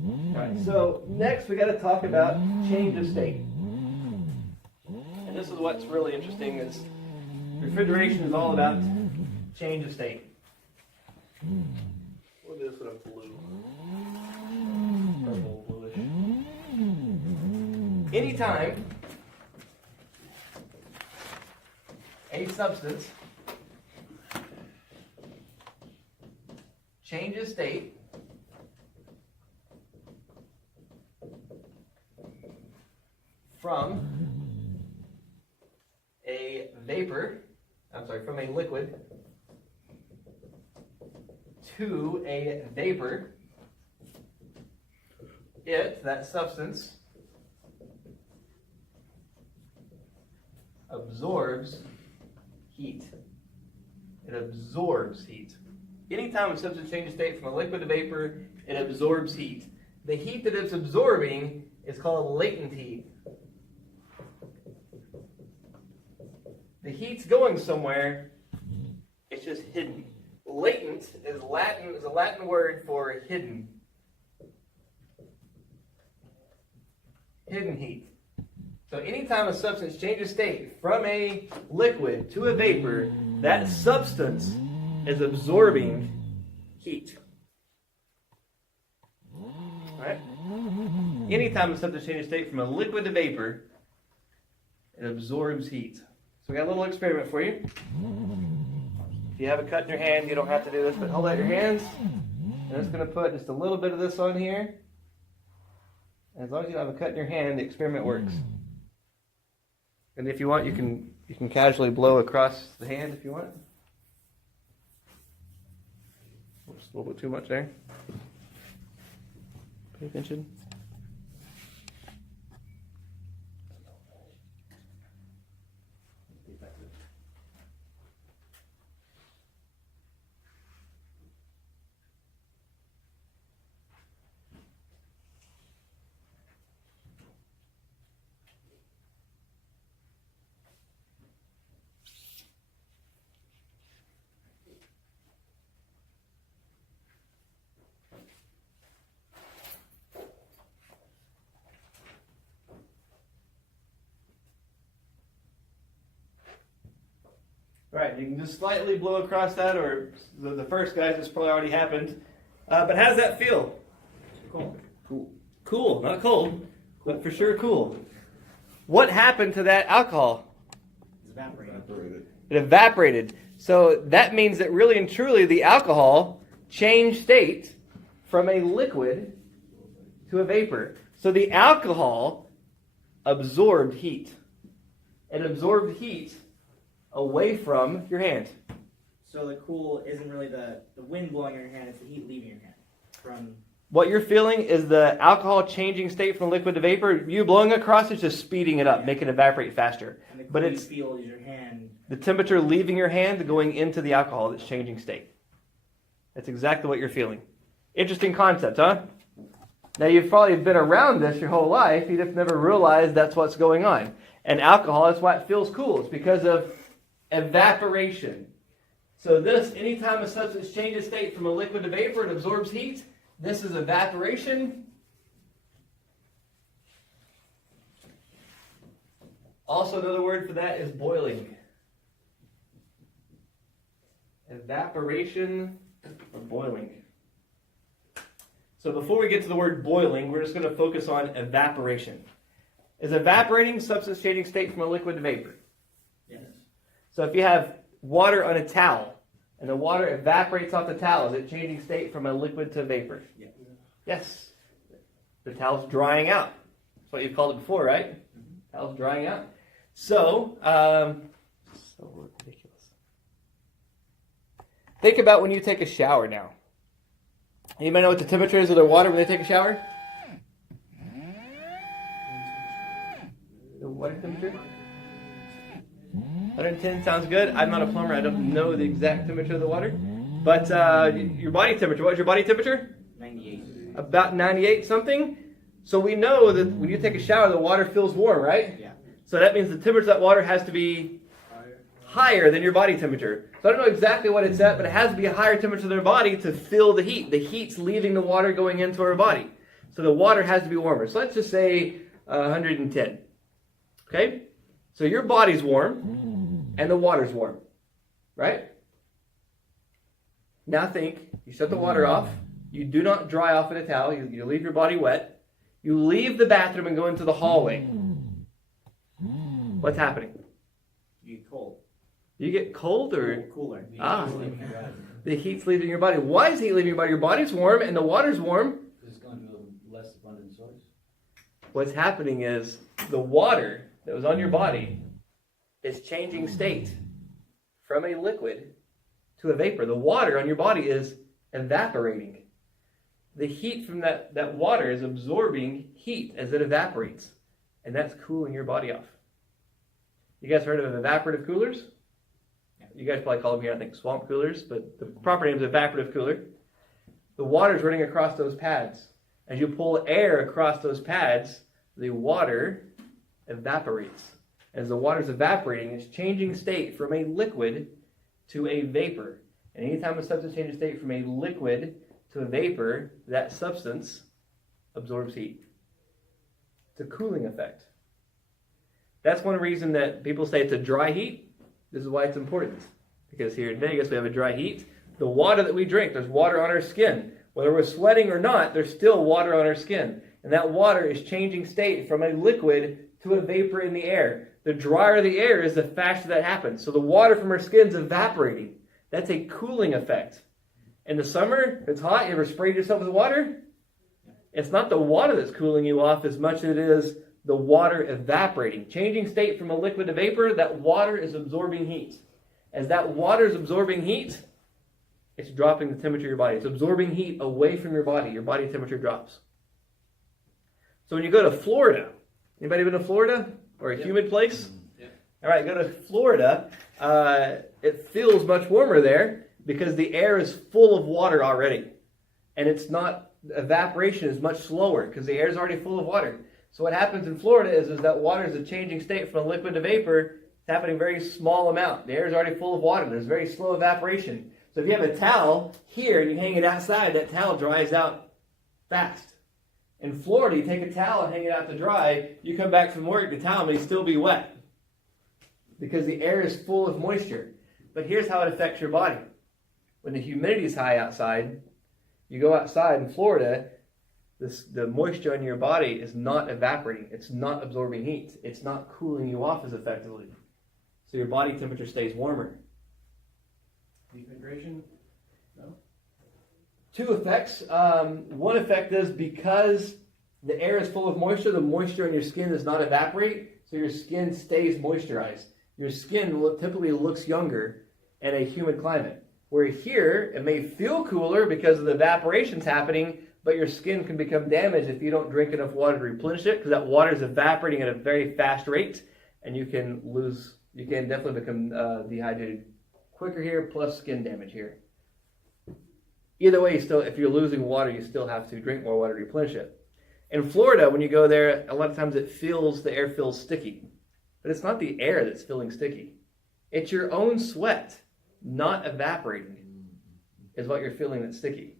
Alright, so next we got to talk about change of state. And this is what's really interesting is refrigeration is all about change of state. We'll do this with a blue. Purple, bluish. Anytime a substance changes state from a from a liquid to a vapor, that substance, absorbs heat. It absorbs heat. Anytime a substance changes state from a liquid to vapor, it absorbs heat. The heat that it's absorbing is called latent heat. The heat's going somewhere, it's just hidden. Latent is a Latin word for hidden. Hidden heat. So anytime a substance changes state from a liquid to a vapor, that substance is absorbing heat. Alright? Anytime a substance changes state from a liquid to vapor, it absorbs heat. So we got a little experiment for you. If you have a cut in your hand, you don't have to do this, but hold out your hands. And I'm just going to put just a little bit of this on here. And as long as you don't have a cut in your hand, the experiment works. And if you want, you can casually blow across the hand if you want. Oops, a little bit too much there. Pay attention. Right, you can just slightly blow across that, or the first guys, this probably already happened. But how does that feel? Cool. Cool, not cold, but for sure cool. What happened to that alcohol? It's evaporated. It evaporated. So that means that really and truly the alcohol changed state from a liquid to a vapor. So the alcohol absorbed heat. It absorbed heat away from your hand. So the cool isn't really the wind blowing in your hand, it's the heat leaving your hand. What you're feeling is the alcohol changing state from liquid to vapor. You blowing across it's just speeding it up, making it evaporate faster. And the cool but you it's feel is your hand. the temperature leaving your hand going into the alcohol that's changing state. That's exactly what you're feeling. Interesting concept, huh? Now you've probably been around this your whole life. You just never realized that's what's going on. And alcohol, that's why it feels cool. It's because of evaporation. So this, anytime a substance changes state from a liquid to vapor, it absorbs heat. This is evaporation. Also, another word for that is boiling. Evaporation or boiling. So before we get to the word boiling, we're just going to focus on evaporation. Is evaporating substance changing state from a liquid to vapor? Yes. So if you have water on a towel, and the water evaporates off the towel, is it changing state from a liquid to vapor? Yeah. Yes. The towel's drying out. That's what you've called it before, right? Mm-hmm. Towel's drying out. So, so ridiculous. Think about when you take a shower now. Anybody know what the temperature is of their water when they take a shower? The water temperature? 110 sounds good. I'm not a plumber. I don't know the exact temperature of the water. But your body temperature, what is your body temperature? 98. About 98 something. So we know that when you take a shower, the water feels warm, right? Yeah. So that means the temperature of that water has to be higher than your body temperature. So I don't know exactly what it's at, but it has to be a higher temperature than our body to feel the heat. The heat's leaving the water going into our body. So the water has to be warmer. So let's just say 110. Okay? So your body's warm and the water's warm. Right? Now think, you shut the water off. You do not dry off in a towel. You leave your body wet. You leave the bathroom and go into the hallway. What's happening? You get cold. You get cold or Cooler. the heat's leaving your body. Why is heat leaving your body? Your body's warm and the water's warm. It's going to a less abundant source. What's happening is the water that was on your body is changing state from a liquid to a vapor. The water on your body is evaporating. The heat from that water is absorbing heat as it evaporates. And that's cooling your body off. You guys heard of evaporative coolers? You guys probably call them here, I think, swamp coolers, but the proper name is evaporative cooler. The water is running across those pads. As you pull air across those pads, the water evaporates. As the water is evaporating, it's changing state from a liquid to a vapor. And anytime a substance changes state from a liquid to a vapor, that substance absorbs heat. It's a cooling effect. That's one reason that people say it's a dry heat. This is why it's important. Because here in Vegas, we have a dry heat. The water that we drink, there's water on our skin. Whether we're sweating or not, there's still water on our skin. And that water is changing state from a liquid to a vapor in the air. The drier the air is, the faster that happens. So the water from our skin is evaporating. That's a cooling effect. In the summer, it's hot. You ever sprayed yourself with water? It's not the water that's cooling you off as much as it is the water evaporating. Changing state from a liquid to vapor, that water is absorbing heat. As that water is absorbing heat, it's dropping the temperature of your body. It's absorbing heat away from your body. Your body temperature drops. So when you go to Florida, anybody been to Florida? Or a humid place? All right, go to Florida. It feels much warmer there because the air is full of water already. And it's not, evaporation is much slower because the air is already full of water. So what happens in Florida is that water is a changing state from a liquid to vapor. It's happening a very small amount. The air is already full of water. There's very slow evaporation. So if you have a towel here and you hang it outside, that towel dries out fast. In Florida, you take a towel and hang it out to dry. You come back from work, the towel may still be wet because the air is full of moisture. But here's how it affects your body. When the humidity is high outside, you go outside in Florida, the moisture in your body is not evaporating. It's not absorbing heat. It's not cooling you off as effectively. So your body temperature stays warmer. Dehydration? No? Two effects. One effect is because the air is full of moisture, the moisture in your skin does not evaporate, so your skin stays moisturized. Your skin typically looks younger in a humid climate. Where here, it may feel cooler because of the evaporation's happening, but your skin can become damaged if you don't drink enough water to replenish it, because that water is evaporating at a very fast rate, and you can definitely become dehydrated quicker here, plus skin damage here. Either way, if you're losing water, you still have to drink more water to replenish it. In Florida, when you go there, a lot of times the air feels sticky. But it's not the air that's feeling sticky. It's your own sweat not evaporating is what you're feeling that's sticky.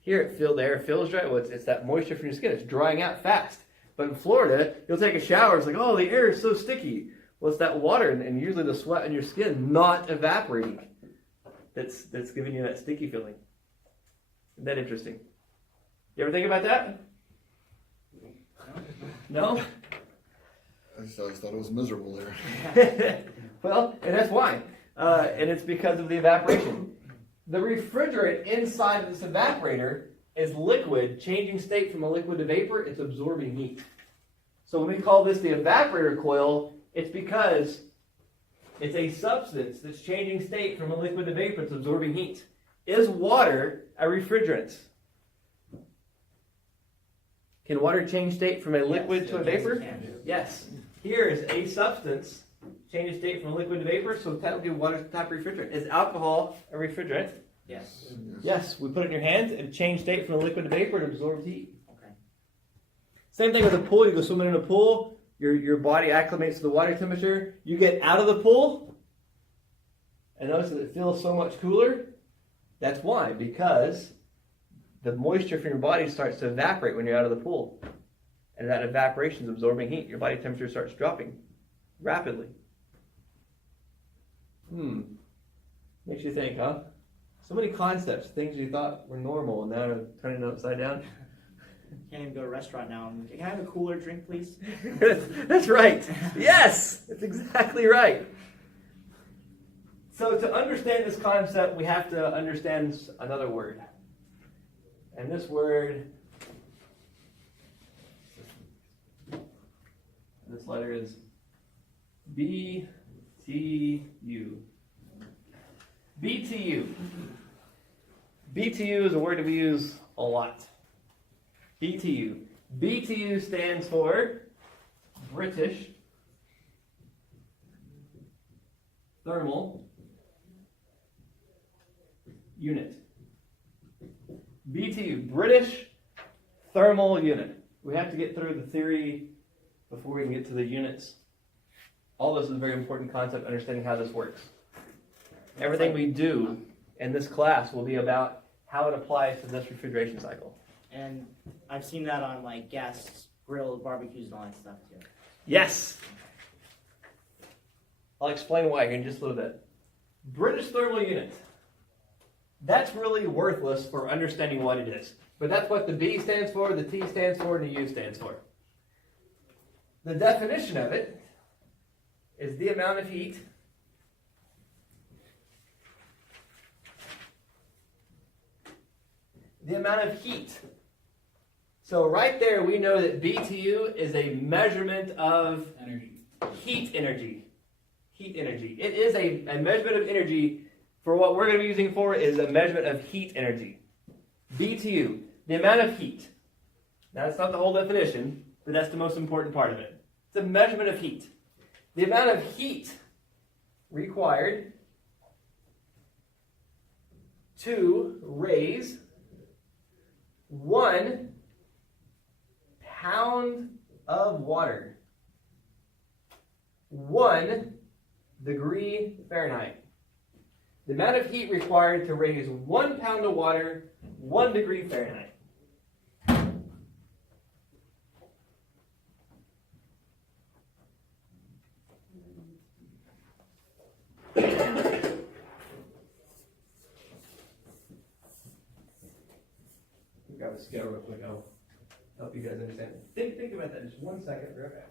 Here, the air feels dry. Well, it's that moisture from your skin. It's drying out fast. But in Florida, you'll take a shower. It's like, oh, the air is so sticky. Well, it's that water and usually the sweat in your skin not evaporating that's giving you that sticky feeling. Isn't that interesting? You ever think about that? No? I just always thought it was miserable there. Well, and that's why. And it's because of the evaporation. The refrigerant inside of this evaporator is liquid, changing state from a liquid to vapor. It's absorbing heat. So when we call this the evaporator coil, it's because it's a substance that's changing state from a liquid to vapor. It's absorbing heat. Is water a refrigerant? Can water change state from a liquid to a vapor? Yes. Here is a substance changes state from a liquid to vapor, so technically water is a type of refrigerant. Is alcohol a refrigerant? Yes. Yes. We put it in your hand, it changes state from a liquid to vapor, it absorbs heat. Okay. Same thing with a pool. You go swimming in a pool, your body acclimates to the water temperature. You get out of the pool, and notice that it feels so much cooler. That's why, because the moisture from your body starts to evaporate when you're out of the pool. And that evaporation is absorbing heat. Your body temperature starts dropping rapidly. Makes you think, huh? So many concepts, things you thought were normal, and now are turning upside down. Can't even go to a restaurant now. Can I have a cooler drink, please? That's right. Yes, that's exactly right. So to understand this concept, we have to understand another word. And this word, this letter is BTU. BTU. BTU is a word that we use a lot. BTU. BTU stands for British Thermal Unit. BTU, British Thermal Unit. We have to get through the theory before we can get to the units. All this is a very important concept, understanding how this works. Everything we do in this class will be about how it applies to this refrigeration cycle. And I've seen that on like gas grill barbecues and all that stuff too. Yes! I'll explain why here in just a little bit. British Thermal Unit. That's really worthless for understanding what it is. But that's what the B stands for, the T stands for, and the U stands for. The definition of it is the amount of heat So right there we know that BTU is a measurement of Energy. heat energy. Heat energy. It is a measurement of energy. For what we're going to be using for is a measurement of heat energy. BTU, the amount of heat. Now that's not the whole definition, but that's the most important part of it. It's a measurement of heat. The amount of heat required to raise 1 pound of water. 1 degree Fahrenheit. The amount of heat required to raise 1 pound of water, 1 degree Fahrenheit. Grab a scale real quick. I'll help you guys understand. Think about that just 1 second. Right back.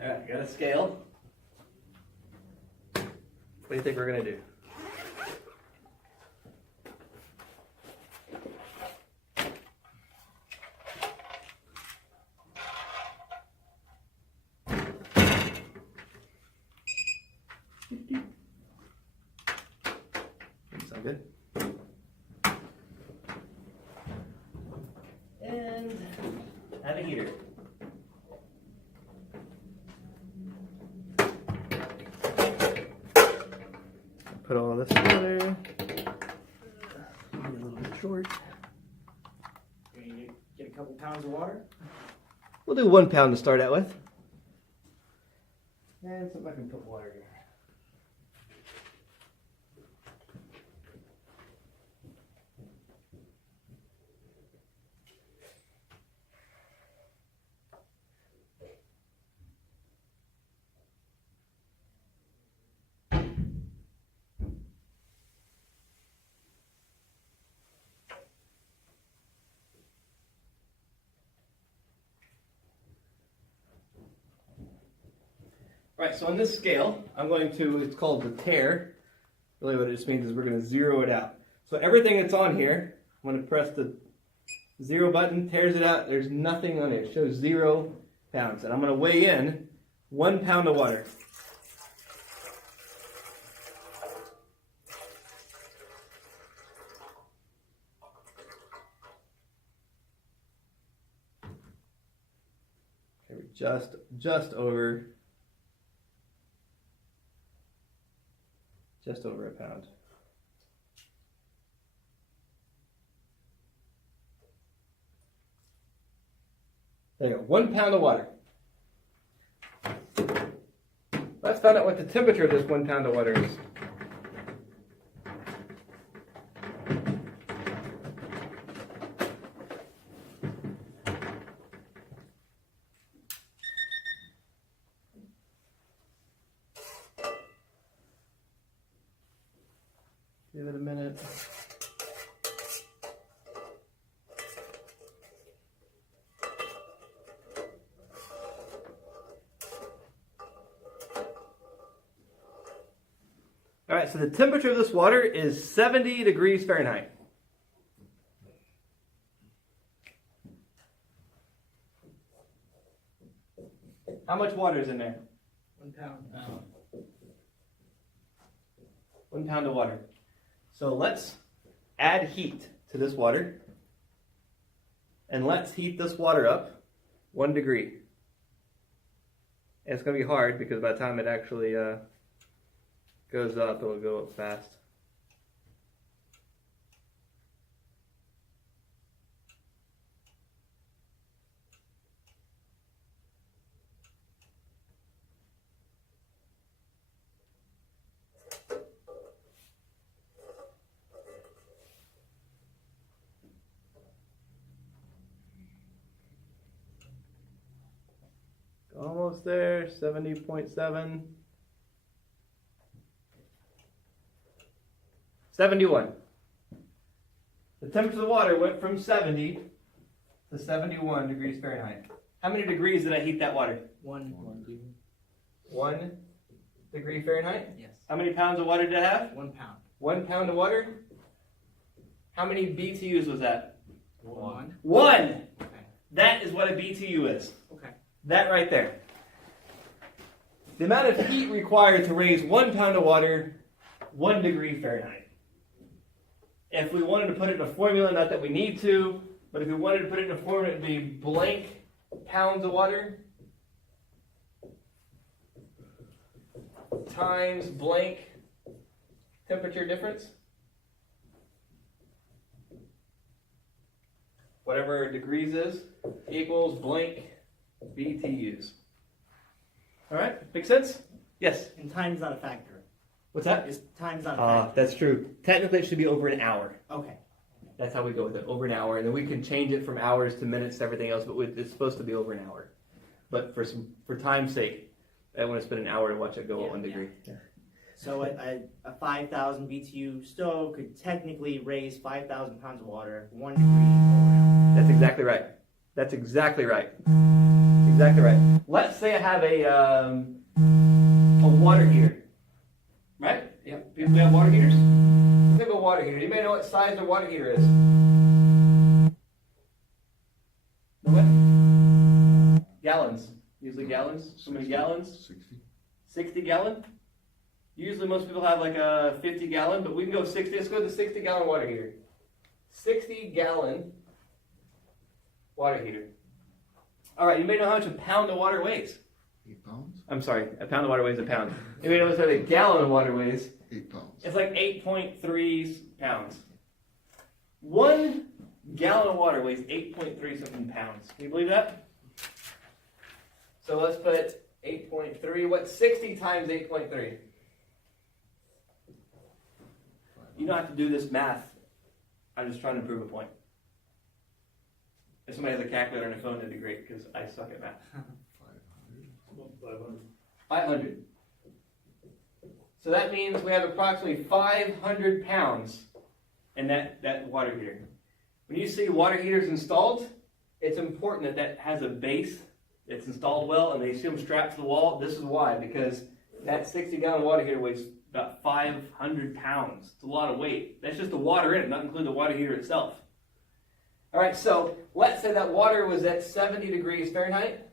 All right, got a scale. What do you think we're going to do? Sound good? And have a heater. Put all this together. Maybe a little bit short. You're gonna get a couple pounds of water. We'll do 1 pound to start out with. And see if I can put water here. Right, so on this scale, I'm going to, it's called the tare. Really what it just means is we're going to zero it out. So everything that's on here, I'm going to press the 0 button, tears it out. There's nothing on it. It shows 0 pounds. And I'm going to weigh in 1 pound of water. just over a pound. There you go, 1 pound of water. Let's find out what the temperature of this 1 pound of water is. Give it a minute. All right, so the temperature of this water is 70 degrees Fahrenheit. How much water is in there? 1 pound. 1 pound of water. So let's add heat to this water. And let's heat this water up 1 degree. And it's going to be hard because by the time it actually goes up, it'll go up fast. Almost there, 70.7. 71. The temperature of the water went from 70 to 71 degrees Fahrenheit. How many degrees did I heat that water? 1. 1 degree Fahrenheit? Yes. How many pounds of water did I have? 1 pound. 1 pound of water? How many BTUs was that? 1. 1! Okay. That is what a BTU is. Okay. That right there. The amount of heat required to raise 1 pound of water, 1 degree Fahrenheit. If we wanted to put it in a formula, not that we need to, but if we wanted to put it in a formula, it would be blank pounds of water times blank temperature difference. Whatever degrees is, equals blank BTUs. All right, make sense? Yes. And time's not a factor. What's that? Is time's not a factor. That's true. Technically, it should be over an hour. Okay. That's how we go with it, over an hour. And then we can change it from hours to minutes to everything else, but it's supposed to be over an hour. But for time's sake, I want to spend an hour to watch it go at 1 degree. Yeah. So a 5,000 BTU stove could technically raise 5,000 pounds of water 1 degree over an That's exactly right. That's exactly right. Exactly right. Let's say I have a water heater. Right? Yep. People have water heaters? Let's think of a water heater. Anybody know what size the water heater is? What? Gallons. Usually gallons. So many gallons? 60. 60 gallon? Usually most people have like a 50 gallon, but we can go 60. Let's go with the 60 gallon water heater. 60 gallon water heater. All right, you may know how much a pound of water weighs. 8 pounds? I'm sorry, a pound of water weighs a pound. You may know what a gallon of water weighs. 8 pounds. It's like 8.3 pounds. 1 gallon of water weighs 8.3 something pounds. Can you believe that? So let's put 8.3. What's 60 times 8.3? You don't have to do this math. I'm just trying to prove a point. If somebody has a calculator on their phone, that'd be great, because I suck at math. 500. So that means we have approximately 500 pounds in that water heater. When you see water heaters installed, it's important that that has a base that's installed well, and they see them strapped to the wall. This is why, because that 60-gallon water heater weighs about 500 pounds. It's a lot of weight. That's just the water in it, not including the water heater itself. All right, so let's say that water was at 70 degrees Fahrenheit,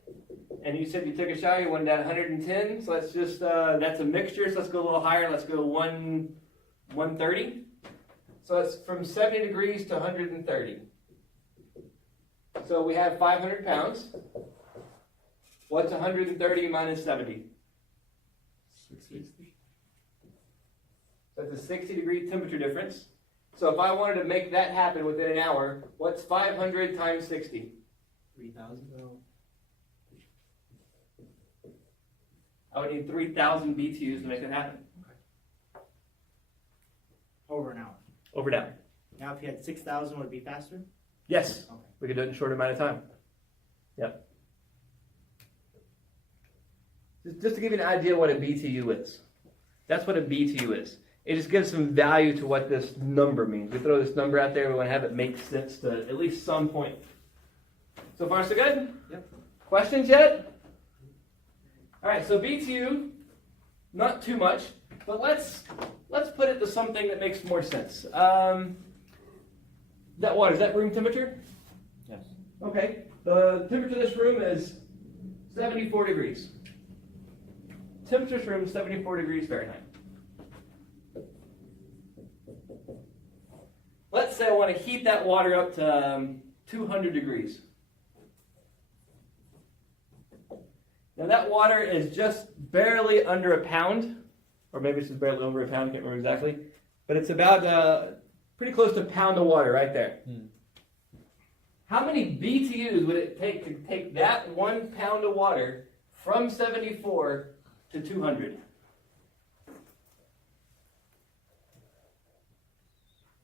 and you said you took a shower, you wanted at 110, so let's just, that's a mixture, so let's go a little higher, let's go 130. So it's from 70 degrees to 130. So we have 500 pounds. What's 130 minus 70? 60. That's a 60-degree temperature difference. So if I wanted to make that happen within an hour, what's 500 times 60? 3,000. I would need 3,000 BTUs to make it happen. Over an hour. Over down. Now, if you had 6,000, would it be faster? Yes. Okay. We could do it in a short amount of time. Yep. Just to give you an idea what a BTU is. That's what a BTU is. It just gives some value to what this number means. We throw this number out there, we want to have it make sense to at least some point. So far, so good? Yep. Questions yet? All right, so BTU, not too much, but let's put it to something that makes more sense. That water, is that room temperature? Yes. Okay, the temperature of this room is 74 degrees. Temperature of this room is 74 degrees Fahrenheit. Let's say I want to heat that water up to 200 degrees. Now that water is just barely under a pound, or maybe it's just barely over a pound, I can't remember exactly, but it's about pretty close to a pound of water right there. How many BTUs would it take to take that 1 pound of water from 74 to 200?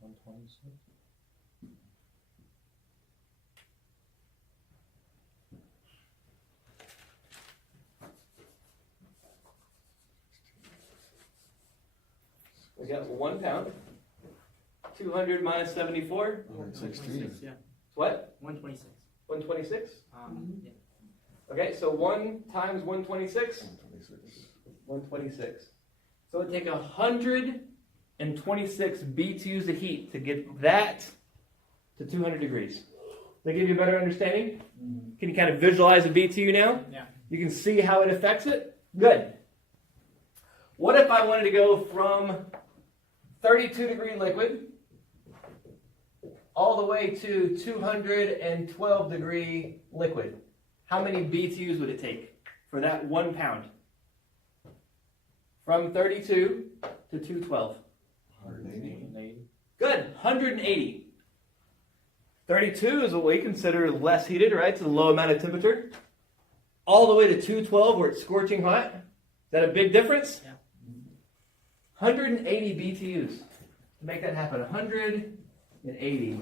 126. We got 1 pound. 200 minus 74. 116. Yeah. What? 126. 126? Yeah. Okay, so 1 times 126? 126. 126. So it would take 126 BTUs of heat to get that to 200 degrees. Does that give you a better understanding? Can you kind of visualize a BTU now? Yeah. You can see how it affects it? Good. What if I wanted to go from 32 degree liquid all the way to 212 degree liquid? How many BTUs would it take for that 1 pound? From 32 to 212. 180. Good, 180. 32 is what we consider less heated, right? It's a low amount of temperature. All the way to 212 where it's scorching hot. Is that a big difference? Yeah. 180 BTUs to make that happen. 180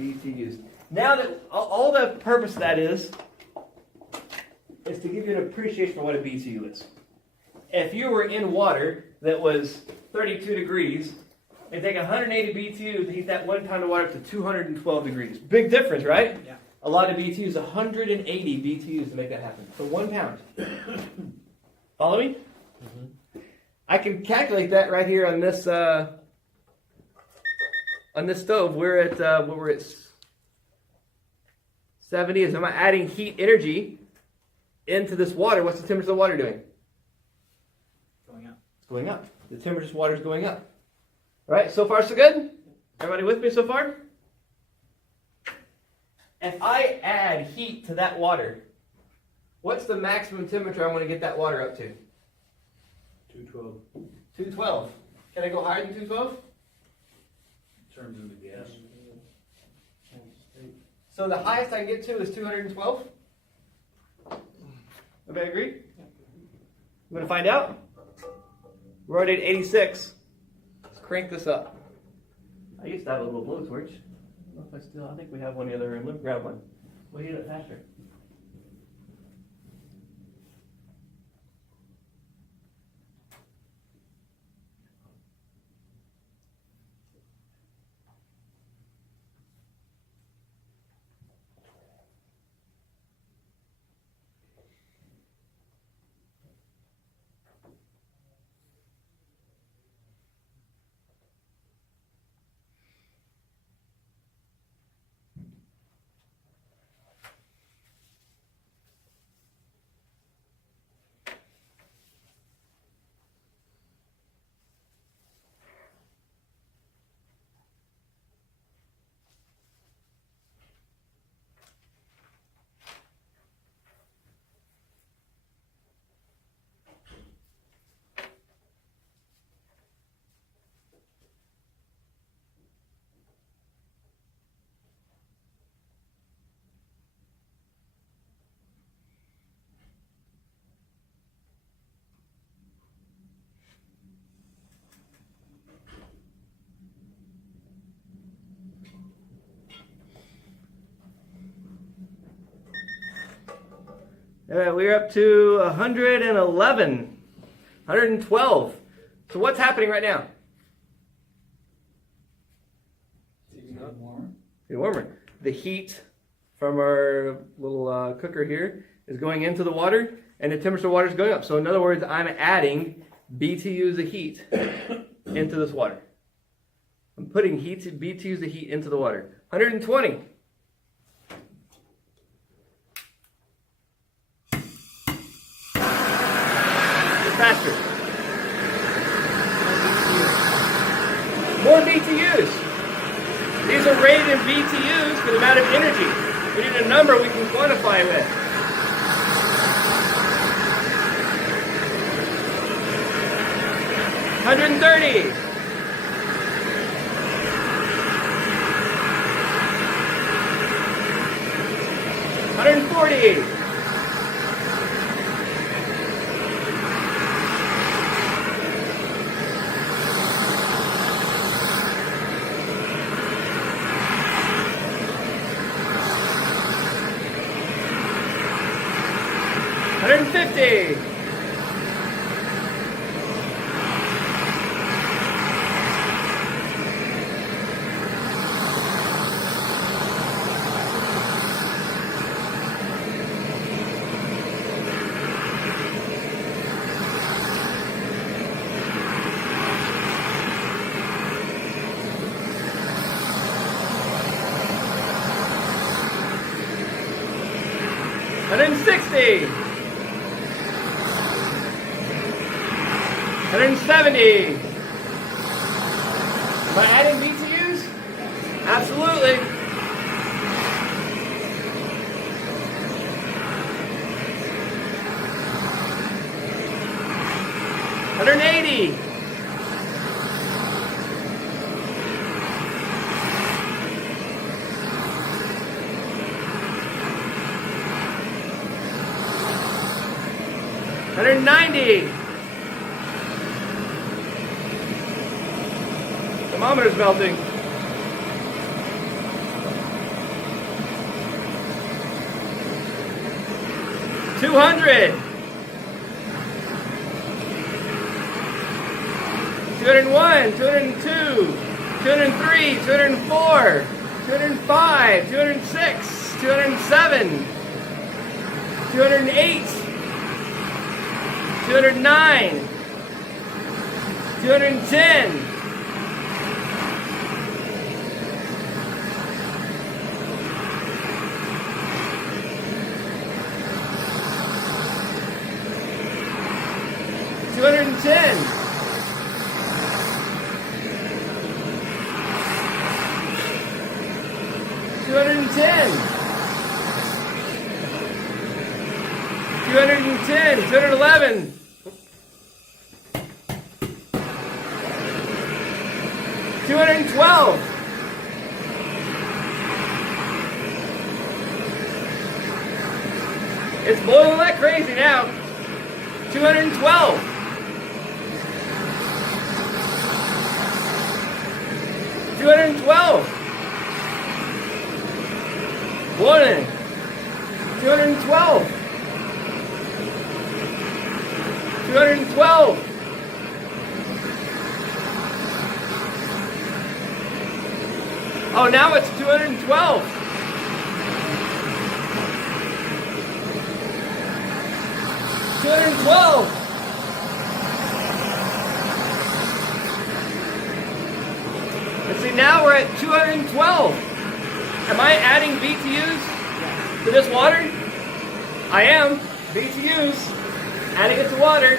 BTUs. Now that all the purpose of that is to give you an appreciation for what a BTU is. If you were in water that was 32 degrees, it'd take 180 BTUs to heat that 1 pound of water up to 212 degrees. Big difference, right? Yeah. A lot of BTUs, 180 BTUs to make that happen. For 1 pound. Follow me? I can calculate that right here on this stove. We're at 70. As I'm adding heat energy into this water, what's the temperature of the water doing? Going up. It's going up. The temperature of this water is going up. All right, so far so good? Everybody with me so far? If I add heat to that water, what's the maximum temperature I want to get that water up to? 212 212. Can I go higher than 212? turns into gas. So the highest I can get to is 212? Everybody agree? You want to find out? We're already at 86. Let's crank this up. I used to have a little blowtorch. I don't know if I think we have one in the other room. Let me grab one. We'll heat it faster. We're up to 111, 112. So what's happening right now? Getting warmer. The heat from our little cooker here is going into the water, and the temperature of the water is going up. So in other words, I'm adding BTUs of heat into this water. I'm putting BTUs of heat into the water. 120. Faster. More BTUs. These are rated in BTUs for the amount of energy. We need a number we can quantify with. $130. $140. $150. $160. $170. Am I adding BTUs? Absolutely. $180. $190. Thermometer's melting. $200. $201, $202, $203, $204, $205, $206, $207, $208, $209, $210. $210. $210. $211. $212. It's boiling like crazy now. $212. $212. Boiling. $212. $212. Oh, now it's 212. $212. And see, now we're at 212. Am I adding BTUs to this water? I am. BTUs. Adding it to water.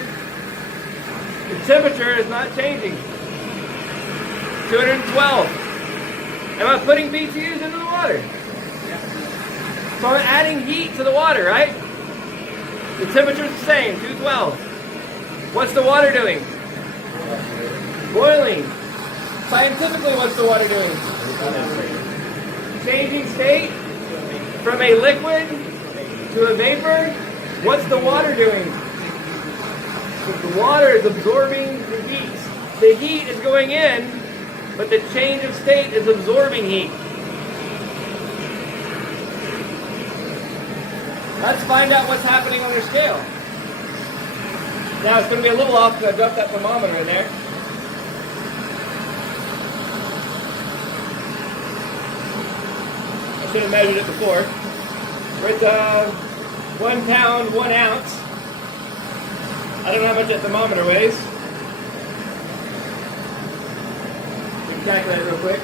The temperature is not changing. 212. Am I putting BTUs into the water? So I'm adding heat to the water, right? The temperature's the same, 212. What's the water doing? Boiling. Scientifically, what's the water doing? Changing state from a liquid to a vapor. What's the water doing? The water is absorbing the heat. The heat is going in, but the change of state is absorbing heat. Let's find out what's happening on your scale. Now it's going to be a little off because I dropped that thermometer in there. I should have measured it before. We're at 1 pound, 1 ounce. I don't know how much that thermometer weighs. We can calculate it real quick.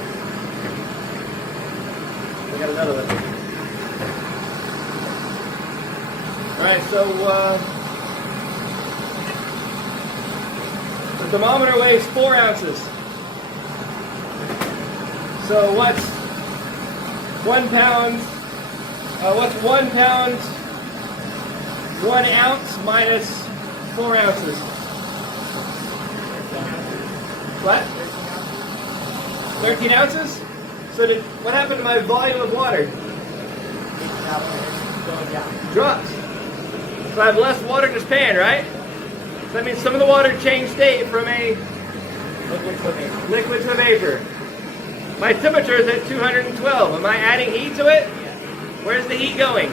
We got another one. Alright, so the thermometer weighs 4 ounces. So what's 1 pound? What's 1 pound, 1 ounce minus 4 ounces? What? 13 ounces? So what happened to my volume of water? Drops. So I have less water in this pan, right? So that means some of the water changed state from a liquid to vapor. My temperature is at 212. Am I adding heat to it? Where's the heat going?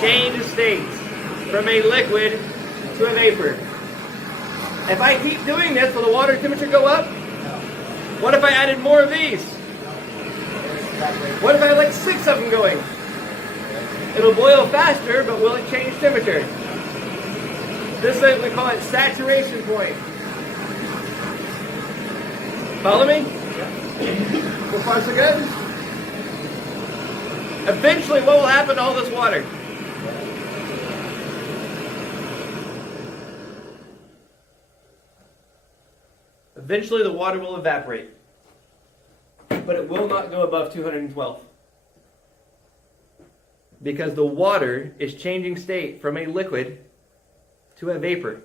Change of states from a liquid to a vapor. If I keep doing this, will the water temperature go up? What if I added more of these? What if I had like 6 of them going? It'll boil faster, but will it change temperature? This is we call it saturation point. Follow me? So far so good? Eventually, what will happen to all this water? Eventually, the water will evaporate. But it will not go above 212. Because the water is changing state from a liquid to a vapor.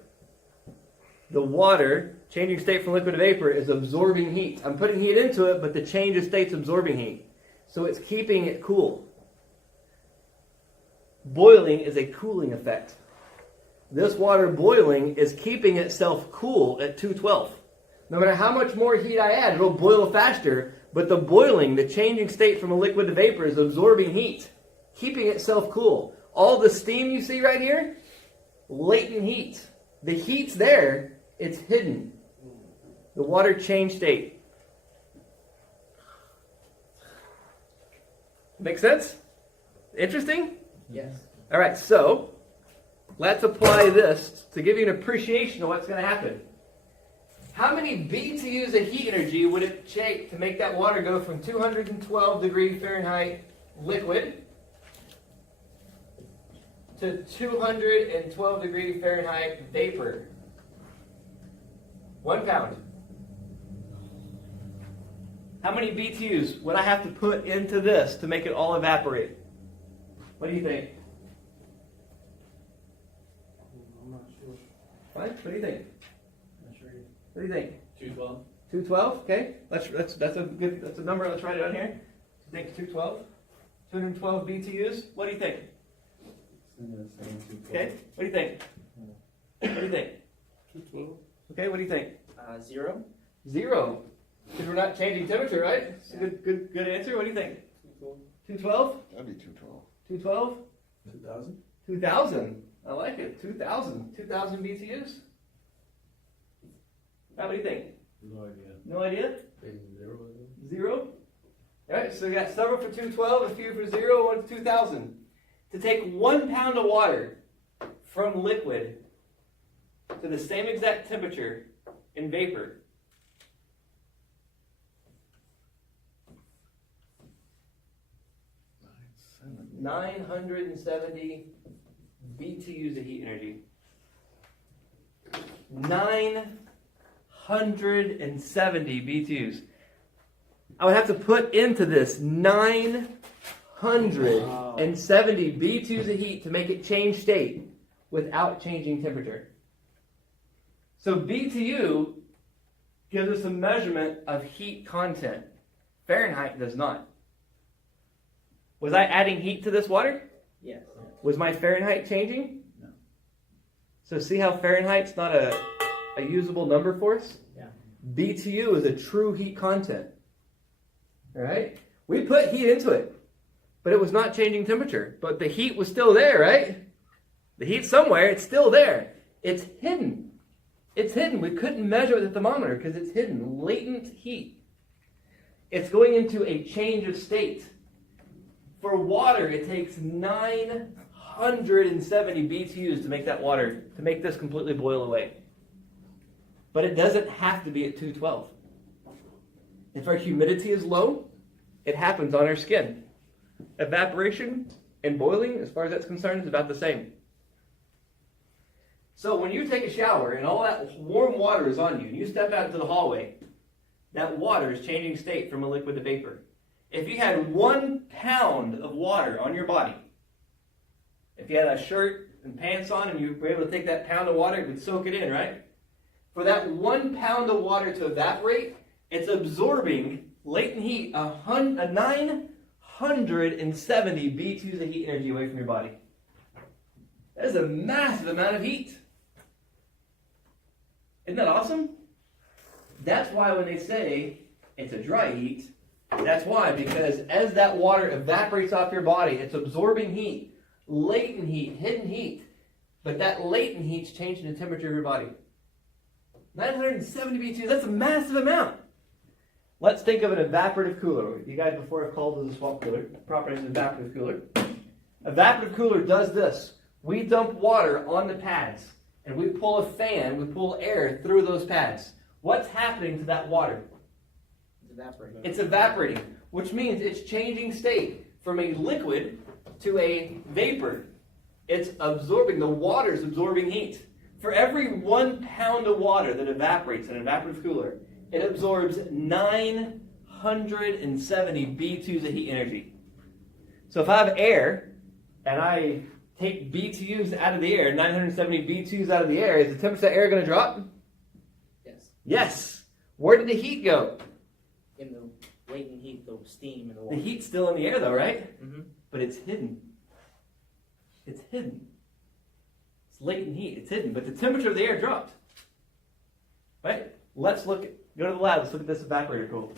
The water changing state from liquid to vapor is absorbing heat. I'm putting heat into it, but the change of state's absorbing heat. So it's keeping it cool. Boiling is a cooling effect. This water boiling is keeping itself cool at 212. No matter how much more heat I add, it'll boil faster, but the boiling, the changing state from a liquid to vapor, is absorbing heat, keeping itself cool. All the steam you see right here, latent heat. The heat's there, it's hidden. The water changed state. Make sense? Interesting? Yes. All right, so let's apply this to give you an appreciation of what's going to happen. How many BTUs of heat energy would it take to make that water go from 212 degree Fahrenheit liquid to 212 degree Fahrenheit vapor? 1 pound. How many BTUs would I have to put into this to make it all evaporate? What do you think? I'm not sure. What? What do you think? Not sure. What do you think? 212. 212. Okay, that's a number. Let's write it down here. You think 212? 212 BTUs. What do you think? Okay. What do you think? What do you think? 212. Okay. What do you think? 0. 0. Because we're not changing temperature, right? It's a good answer. What do you think? 212. That'd be 212. 212. 2000. 2000. I like it. 2000. 2000 BTUs. What do you think? No idea. No idea? Maybe 0. 0. All right, so we got several for 212, a few for 0, one for 2000. To take 1 pound of water from liquid to the same exact temperature in vapor, $970. 970 BTUs of heat energy. 970 BTUs. I would have to put into this 970 BTUs of heat to make it change state without changing temperature. So BTU gives us a measurement of heat content. Fahrenheit does not. Was I adding heat to this water? Yes. Was my Fahrenheit changing? No. So see how Fahrenheit's not a usable number for us? Yeah. BTU is a true heat content. All right? We put heat into it, but it was not changing temperature. But the heat was still there, right? The heat's somewhere, it's still there. It's hidden. It's hidden. We couldn't measure it with a thermometer because it's hidden. Latent heat. It's going into a change of state. For water, it takes 970 BTUs to make that water, to make this completely boil away. But it doesn't have to be at 212. If our humidity is low, it happens on our skin. Evaporation and boiling, as far as that's concerned, is about the same. So when you take a shower and all that warm water is on you, and you step out into the hallway, that water is changing state from a liquid to vapor. If you had 1 pound of water on your body, if you had a shirt and pants on and you were able to take that pound of water, it would soak it in, right? For that 1 pound of water to evaporate, it's absorbing latent heat, 970 BTUs of heat energy away from your body. That is a massive amount of heat. Isn't that awesome? That's why when they say it's a dry heat, that's why, because as that water evaporates off your body, it's absorbing heat, latent heat, hidden heat, but that latent heat's changing the temperature of your body. 970 BTUs, that's a massive amount. Let's think of an evaporative cooler. You guys before have called it a swamp cooler. Proper name is evaporative cooler. Evaporative cooler does this. We dump water on the pads, and we pull a fan, we pull air through those pads. What's happening to that water? It's evaporating. It's evaporating, which means it's changing state from a liquid to a vapor. It's absorbing, the water's absorbing heat. For every 1 pound of water that evaporates in an evaporative cooler, it absorbs 970 BTUs of heat energy. So if I have air, and I take BTUs out of the air, 970 BTUs out of the air, is the temperature of the air going to drop? Yes. Yes. Where did the heat go? In the latent heat, the steam in the The water. heat's still in the air though, right? Mm-hmm. But it's hidden. It's hidden. It's latent heat. It's hidden. But the temperature of the air dropped. Right? Let's look at, go to the lab. Let's look at this evaporator coil.